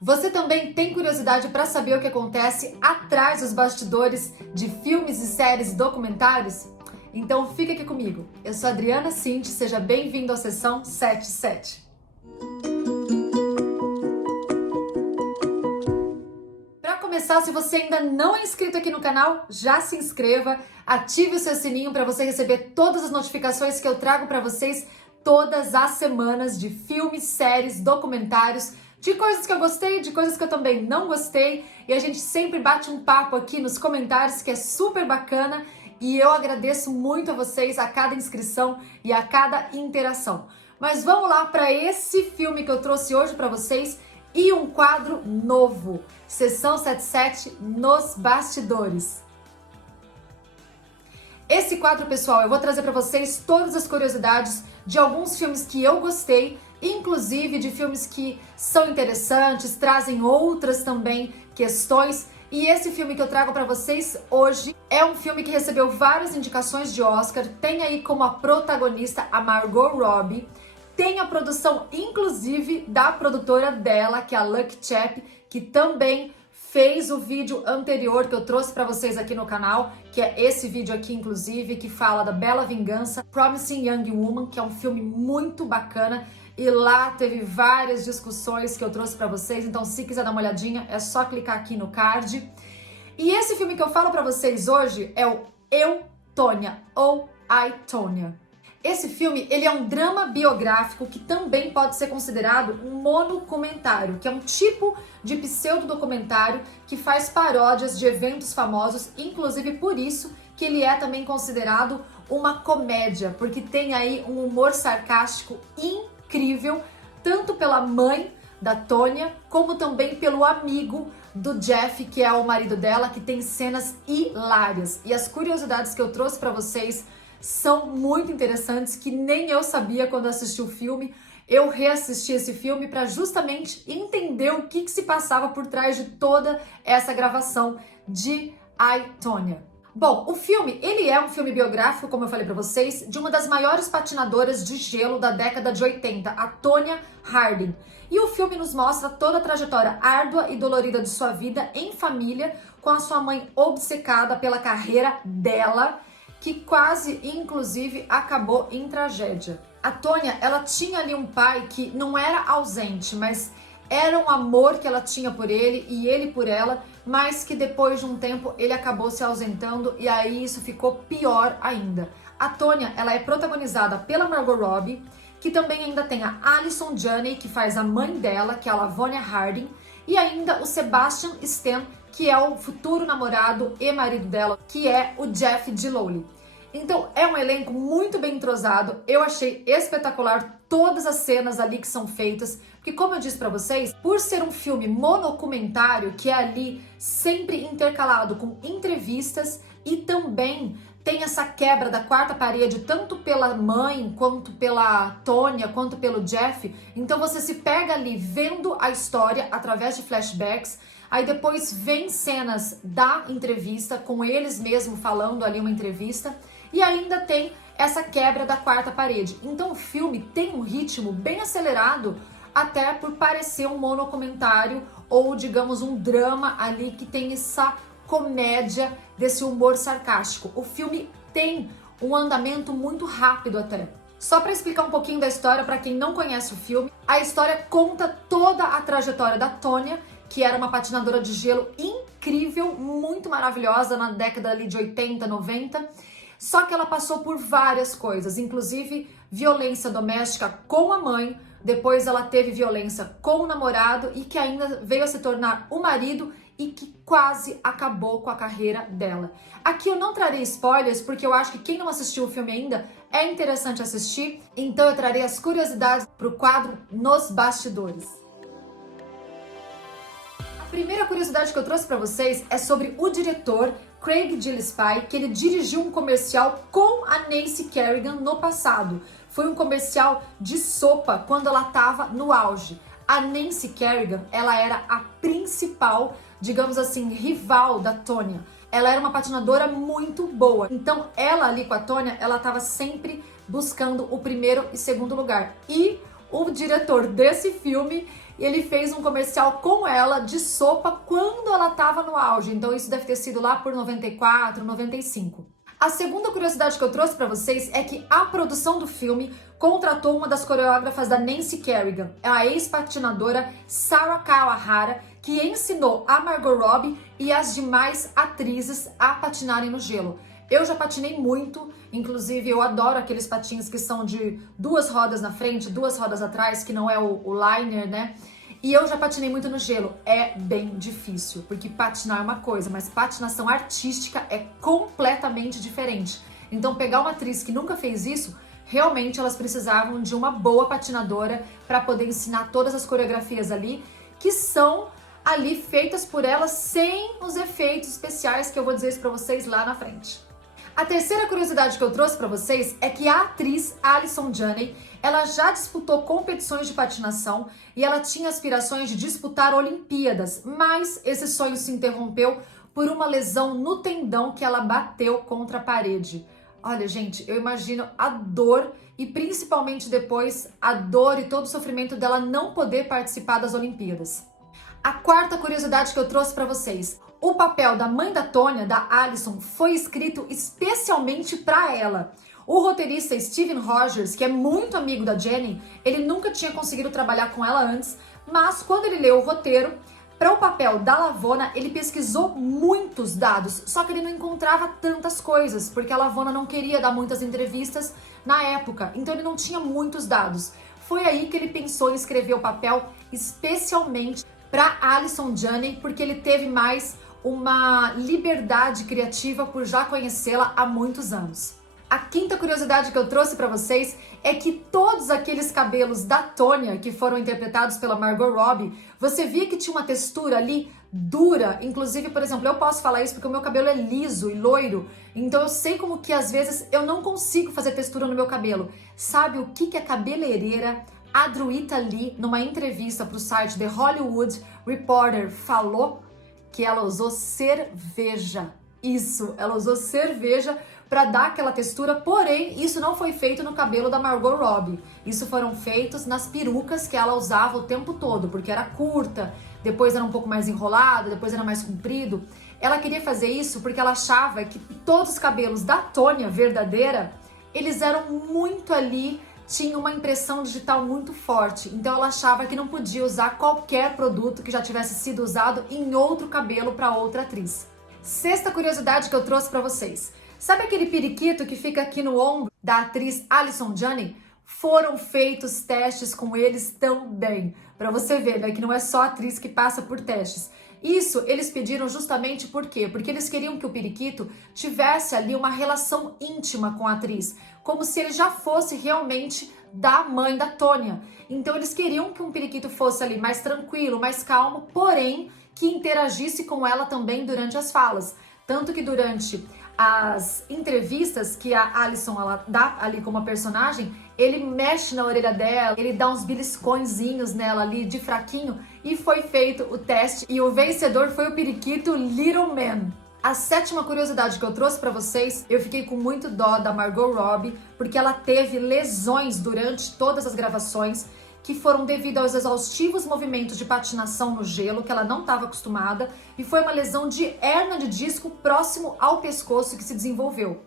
Você também tem curiosidade para saber o que acontece atrás dos bastidores de filmes e séries e documentários? Então fica aqui comigo. Eu sou Adriana Cinti, seja bem-vindo à sessão 77. Para começar, se você ainda não é inscrito aqui no canal, já se inscreva, ative o seu sininho para você receber todas as notificações que eu trago para vocês todas as semanas de filmes, séries, documentários, de coisas que eu gostei, de coisas que eu também não gostei, e a gente sempre bate um papo aqui nos comentários que é super bacana, e eu agradeço muito a vocês a cada inscrição e a cada interação. Mas vamos lá para esse filme que eu trouxe hoje para vocês e um quadro novo, Sessão 77 nos bastidores. Esse quadro, pessoal, eu vou trazer para vocês todas as curiosidades de alguns filmes que eu gostei, inclusive de filmes que são interessantes, trazem outras também questões. E esse filme que eu trago para vocês hoje é um filme que recebeu várias indicações de Oscar, tem aí como a protagonista a Margot Robbie, tem a produção inclusive da produtora dela, que é a Lucky Chap, que também fez o vídeo anterior que eu trouxe para vocês aqui no canal, que é esse vídeo aqui, inclusive, que fala da Bela Vingança, Promising Young Woman, que é um filme muito bacana, e lá teve várias discussões que eu trouxe para vocês, então se quiser dar uma olhadinha, é só clicar aqui no card. E esse filme que eu falo para vocês hoje é o Eu, Tônia, ou I, Tônia. Esse filme, ele é um drama biográfico que também pode ser considerado um monocumentário, que é um tipo de pseudodocumentário que faz paródias de eventos famosos, inclusive por isso que ele é também considerado uma comédia, porque tem aí um humor sarcástico incrível, tanto pela mãe da Tônia, como também pelo amigo do Jeff, que é o marido dela, que tem cenas hilárias. E as curiosidades que eu trouxe para vocês são muito interessantes, que nem eu sabia quando assisti o filme. Eu reassisti esse filme para justamente entender o que se passava por trás de toda essa gravação de I, Tônia. Bom, o filme, ele é um filme biográfico, como eu falei para vocês, de uma das maiores patinadoras de gelo da década de 80, a Tonya Harding. E o filme nos mostra toda a trajetória árdua e dolorida de sua vida em família, com a sua mãe obcecada pela carreira dela, que quase, inclusive, acabou em tragédia. A Tônia, ela tinha ali um pai que não era ausente, mas era um amor que ela tinha por ele e ele por ela, mas que depois de um tempo ele acabou se ausentando e aí isso ficou pior ainda. A Tônia, ela é protagonizada pela Margot Robbie, que também ainda tem a Allison Janney, que faz a mãe dela, que é a Lavonia Harding, e ainda o Sebastian Stan, que é o futuro namorado e marido dela, que é o Jeff Gillooly. Então é um elenco muito bem entrosado, eu achei espetacular todas as cenas ali que são feitas, porque como eu disse pra vocês, por ser um filme monocumentário, que é ali sempre intercalado com entrevistas e também tem essa quebra da quarta parede, tanto pela mãe, quanto pela Tônia, quanto pelo Jeff. Então você se pega ali vendo a história através de flashbacks, aí depois vem cenas da entrevista, com eles mesmo falando ali uma entrevista, e ainda tem essa quebra da quarta parede. Então o filme tem um ritmo bem acelerado, até por parecer um monocumentário, ou digamos um drama ali que tem essa comédia desse humor sarcástico. O filme tem um andamento muito rápido até. Só para explicar um pouquinho da história para quem não conhece o filme, a história conta toda a trajetória da Tônia, que era uma patinadora de gelo incrível, muito maravilhosa na década ali de 80, 90, só que ela passou por várias coisas, inclusive violência doméstica com a mãe, depois ela teve violência com o namorado e que ainda veio a se tornar o marido e que quase acabou com a carreira dela. Aqui eu não trarei spoilers, porque eu acho que quem não assistiu o filme ainda é interessante assistir, então eu trarei as curiosidades para o quadro Nos Bastidores. A primeira curiosidade que eu trouxe para vocês é sobre o diretor Craig Gillespie, que ele dirigiu um comercial com a Nancy Kerrigan no passado. Foi um comercial de sopa quando ela estava no auge. A Nancy Kerrigan, ela era a principal, digamos assim, rival da Tônia. Ela era uma patinadora muito boa. Então, ela ali com a Tônia, ela estava sempre buscando o primeiro e segundo lugar. E o diretor desse filme, e ele fez um comercial com ela de sopa quando ela estava no auge. Então isso deve ter sido lá por 94, 95. A segunda curiosidade que eu trouxe para vocês é que a produção do filme contratou uma das coreógrafas da Nancy Kerrigan, a ex-patinadora Sarah Kawahara, que ensinou a Margot Robbie e as demais atrizes a patinarem no gelo. Eu já patinei muito, inclusive eu adoro aqueles patins que são de 2 rodas na frente, 2 rodas atrás, que não é o liner, né? E eu já patinei muito no gelo. É bem difícil, porque patinar é uma coisa, mas patinação artística é completamente diferente. Então pegar uma atriz que nunca fez isso, realmente elas precisavam de uma boa patinadora para poder ensinar todas as coreografias ali, que são ali feitas por elas sem os efeitos especiais que eu vou dizer isso para vocês lá na frente. A terceira curiosidade que eu trouxe para vocês é que a atriz Allison Janney, ela já disputou competições de patinação e ela tinha aspirações de disputar Olimpíadas, mas esse sonho se interrompeu por uma lesão no tendão que ela bateu contra a parede. Olha, gente, eu imagino a dor e principalmente depois a dor e todo o sofrimento dela não poder participar das Olimpíadas. A quarta curiosidade que eu trouxe para vocês: o papel da mãe da Tonya, da Allison, foi escrito especialmente para ela. O roteirista Steven Rogers, que é muito amigo da Jenny, ele nunca tinha conseguido trabalhar com ela antes, mas quando ele leu o roteiro, para o papel da Lavona, ele pesquisou muitos dados, só que ele não encontrava tantas coisas, porque a Lavona não queria dar muitas entrevistas na época, então ele não tinha muitos dados. Foi aí que ele pensou em escrever o papel especialmente para Allison Janney, porque ele teve mais uma liberdade criativa por já conhecê-la há muitos anos. A quinta curiosidade que eu trouxe para vocês é que todos aqueles cabelos da Tonya, que foram interpretados pela Margot Robbie, você via que tinha uma textura ali dura. Inclusive, por exemplo, eu posso falar isso porque o meu cabelo é liso e loiro, então eu sei como que às vezes eu não consigo fazer textura no meu cabelo. Sabe o que a cabeleireira Adruita Lee, numa entrevista para o site The Hollywood Reporter, falou? Que ela usou cerveja. Isso, ela usou cerveja para dar aquela textura, porém, isso não foi feito no cabelo da Margot Robbie. Isso foram feitos nas perucas que ela usava o tempo todo, porque era curta, depois era um pouco mais enrolado, depois era mais comprido. Ela queria fazer isso porque ela achava que todos os cabelos da Tonya verdadeira, eles eram muito ali, tinha uma impressão digital muito forte, então ela achava que não podia usar qualquer produto que já tivesse sido usado em outro cabelo para outra atriz. Sexta curiosidade que eu trouxe para vocês: sabe aquele periquito que fica aqui no ombro da atriz Allison Janney? Foram feitos testes com eles também, para você ver, né, que não é só a atriz que passa por testes. Isso eles pediram justamente por quê? Porque eles queriam que o periquito tivesse ali uma relação íntima com a atriz, como se ele já fosse realmente da mãe da Tonya. Então eles queriam que um periquito fosse ali mais tranquilo, mais calmo, porém que interagisse com ela também durante as falas. Tanto que durante as entrevistas que a Allison ela dá ali como personagem, ele mexe na orelha dela, ele dá uns beliscõezinhos nela ali de fraquinho, e foi feito o teste e o vencedor foi o periquito Little Man. A sétima curiosidade que eu trouxe para vocês, eu fiquei com muito dó da Margot Robbie, porque ela teve lesões durante todas as gravações, que foram devido aos exaustivos movimentos de patinação no gelo, que ela não estava acostumada, e foi uma lesão de hérnia de disco próximo ao pescoço que se desenvolveu.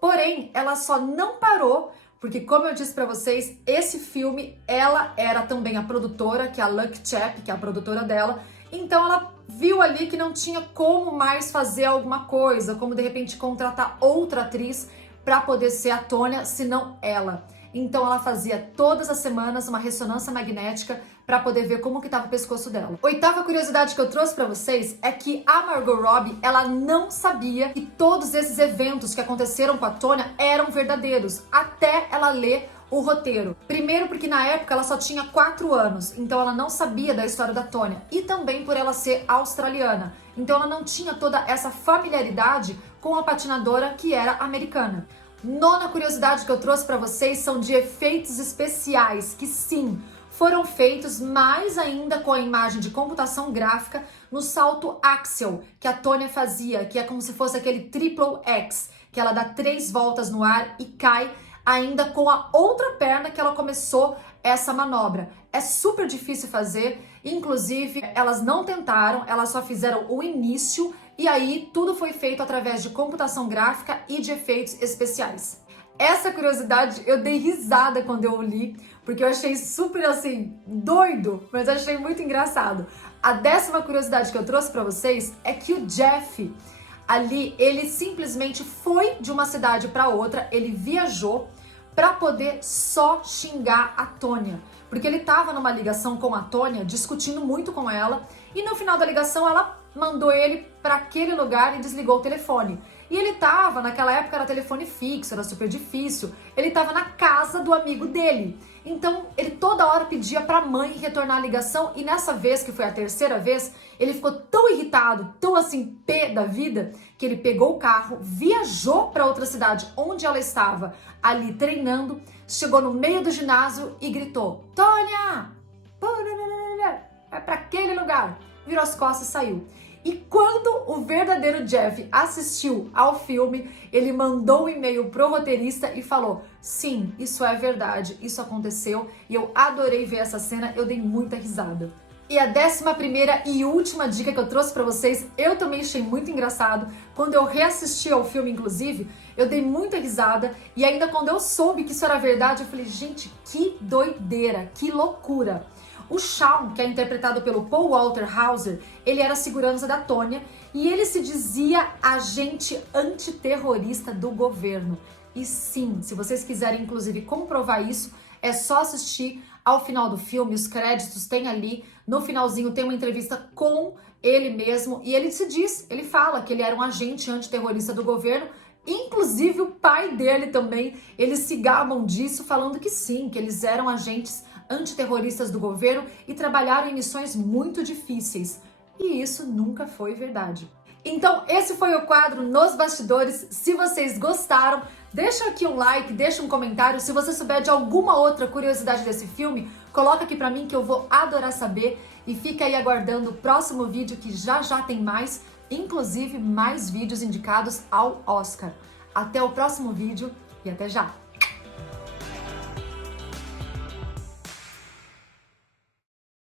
Porém, ela só não parou, porque como eu disse para vocês, esse filme, ela era também a produtora, que é a Luck Chap, que é a produtora dela, então ela viu ali que não tinha como mais fazer alguma coisa, como de repente contratar outra atriz para poder ser a Tonya, senão ela. Então ela fazia todas as semanas uma ressonância magnética para poder ver como que estava o pescoço dela. Oitava curiosidade que eu trouxe para vocês é que a Margot Robbie, ela não sabia que todos esses eventos que aconteceram com a Tonya eram verdadeiros, até ela ler o roteiro. Primeiro porque na época ela só tinha 4 anos, então ela não sabia da história da Tonya, e também por ela ser australiana, então ela não tinha toda essa familiaridade com a patinadora que era americana. Nona curiosidade que eu trouxe para vocês são de efeitos especiais, que sim, foram feitos mais ainda com a imagem de computação gráfica no salto Axel, que a Tonya fazia, que é como se fosse aquele triple X, que ela dá 3 voltas no ar e cai ainda com a outra perna que ela começou essa manobra. É super difícil fazer Inclusive, elas não tentaram, elas só fizeram o início e aí tudo foi feito através de computação gráfica e de efeitos especiais. Essa curiosidade eu dei risada quando eu li, porque eu achei super assim, doido, mas achei muito engraçado. A 10ª curiosidade que eu trouxe pra vocês é que o Jeff, ali, ele simplesmente foi de uma cidade pra outra, ele viajou pra poder só xingar a Tônia. Porque ele tava numa ligação com a Tônia, discutindo muito com ela, e no final da ligação ela mandou ele para aquele lugar e desligou o telefone. E ele tava, naquela época era telefone fixo, era super difícil, ele tava na casa do amigo dele. Então ele toda hora pedia pra mãe retornar a ligação e nessa vez, que foi a 3ª vez, ele ficou tão irritado, tão assim, pé da vida, que ele pegou o carro, viajou para outra cidade onde ela estava ali treinando, chegou no meio do ginásio e gritou: Tônia! Vai para aquele lugar! Virou as costas e saiu. E quando o verdadeiro Jeff assistiu ao filme, ele mandou um e-mail pro roteirista e falou: sim, isso é verdade, isso aconteceu e eu adorei ver essa cena, eu dei muita risada. E a 11ª e última dica que eu trouxe pra vocês, eu também achei muito engraçado. Quando eu reassisti ao filme, inclusive, eu dei muita risada. E ainda quando eu soube que isso era verdade, eu falei, gente, que doideira, que loucura. O Shawn, que é interpretado pelo Paul Walter Hauser, ele era segurança da Tônia e ele se dizia agente antiterrorista do governo. E sim, se vocês quiserem inclusive comprovar isso, é só assistir ao final do filme, os créditos tem ali, no finalzinho tem uma entrevista com ele mesmo e ele se diz, ele fala que ele era um agente antiterrorista do governo. Inclusive o pai dele também, eles se gabam disso, falando que sim, que eles eram agentes antiterroristas do governo e trabalharam em missões muito difíceis. E isso nunca foi verdade. Então esse foi o quadro Nos Bastidores. Se vocês gostaram, deixa aqui um like, deixa um comentário. Se você souber de alguma outra curiosidade desse filme, coloca aqui pra mim que eu vou adorar saber. E fica aí aguardando o próximo vídeo que já tem mais, inclusive mais vídeos indicados ao Oscar. Até o próximo vídeo e até já!